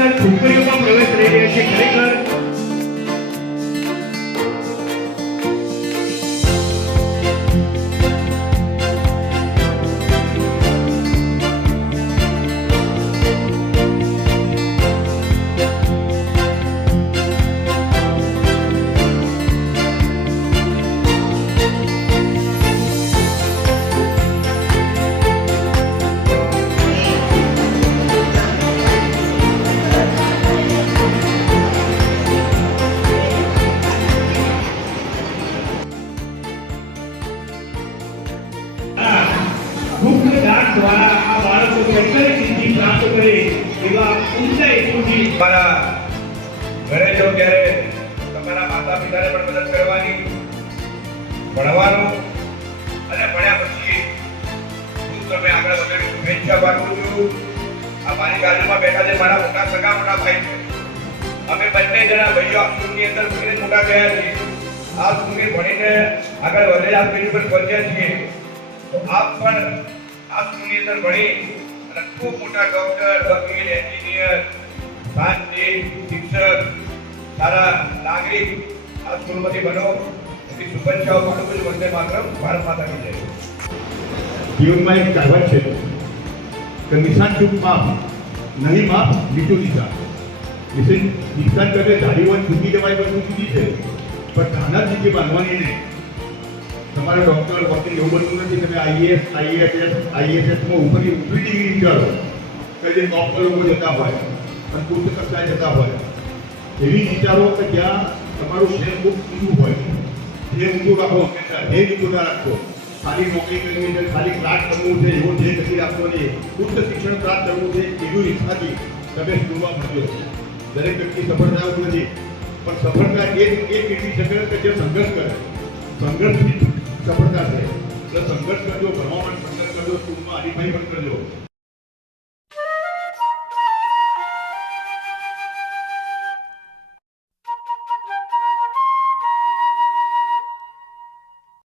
અંદર છોકરીઓમાં પ્રવેશ લઈ રહ્યા છે. ખરેખર મુખ્યદાન દ્વારા આ બાળકો શૈક્ષણિક સિદ્ધિ પ્રાપ્ત કરે એવા ઉમદા હેતુથી તમારા ઘરે જો ત્યારે તમારા માતા પિતાને પણ મદદ કરવાની, ભણવાનું અને ભણ્યા પછી હું તમે આગળ વધવાની શુભેચ્છા પાઠવું છું. આ મારી બાજુમાં બેઠા છે મારા મોટા ભાઈ છે. અમે બંને જણા ભાઈઓ આ સ્કૂલની અંદર ભણીને મોટા થયા છીએ. આ સ્કૂલની ભણીને આગળ વધેલા પેઢી પર પહોંચ્યા છીએ. તો આપ પણ આ સ્કૂલની અંદર ભણી અને ખૂબ મોટા ડોક્ટર, વકીલ, એન્જિનિયર, સાયન્ટિસ્ટ, શિક્ષક, સારા નાગરિક આ સ્કૂલમાંથી બનો એની શુભેચ્છાઓ પાઠવું છું. વંદે માતરમ. ભારત માતા કી જય. જીવનમાં એક કહેવત છે કે નિશાન ચૂક માપ નહીં માપ લીટું નિશાન. નિશાન કરે ધારીવન ચૂકી જવાય વસ્તુ જુદી છે, પણ નાના જગ્યાએ બાંધવાની નહીં. તમારે ડૉક્ટર વકીલ એવું બનવું નથી. તમે આઈએએસએસમાં ઉપરની ડિગ્રી વિચારો કે જે ડૉક્ટર લોકો જતા હોય અને ઉચ્ચ કક્ષાએ જતા હોય એવી વિચારો કે જ્યાં તમારું ધ્યેય ખૂબ ઊંચું હોય. ધ્યેય ઊંચું રાખો, હંમેશા ધ્યેય ઊંચું ના રાખો. ખાલી નોકરી કરવી છે, ખાલી ક્લાસ કરવું છે એવો ધ્યેય નથી રાખતો નહીં. ઉચ્ચ શિક્ષણ પ્રાપ્ત કરવું છે એવી ઈચ્છાથી તમે સ્કૂલમાં ભણ્યો. દરેક વ્યક્તિ સફળ થયું નથી, પણ સફળતા એ મેળવી શકે કે જે સંઘર્ષ કરે. સંઘર્ષથી સફળતા છે. એટલે સંઘર્ષ કરજો, ભણવા માટે સંઘર્ષ કરજો, સ્કૂલમાં હરીફાઈ પણ કરજો.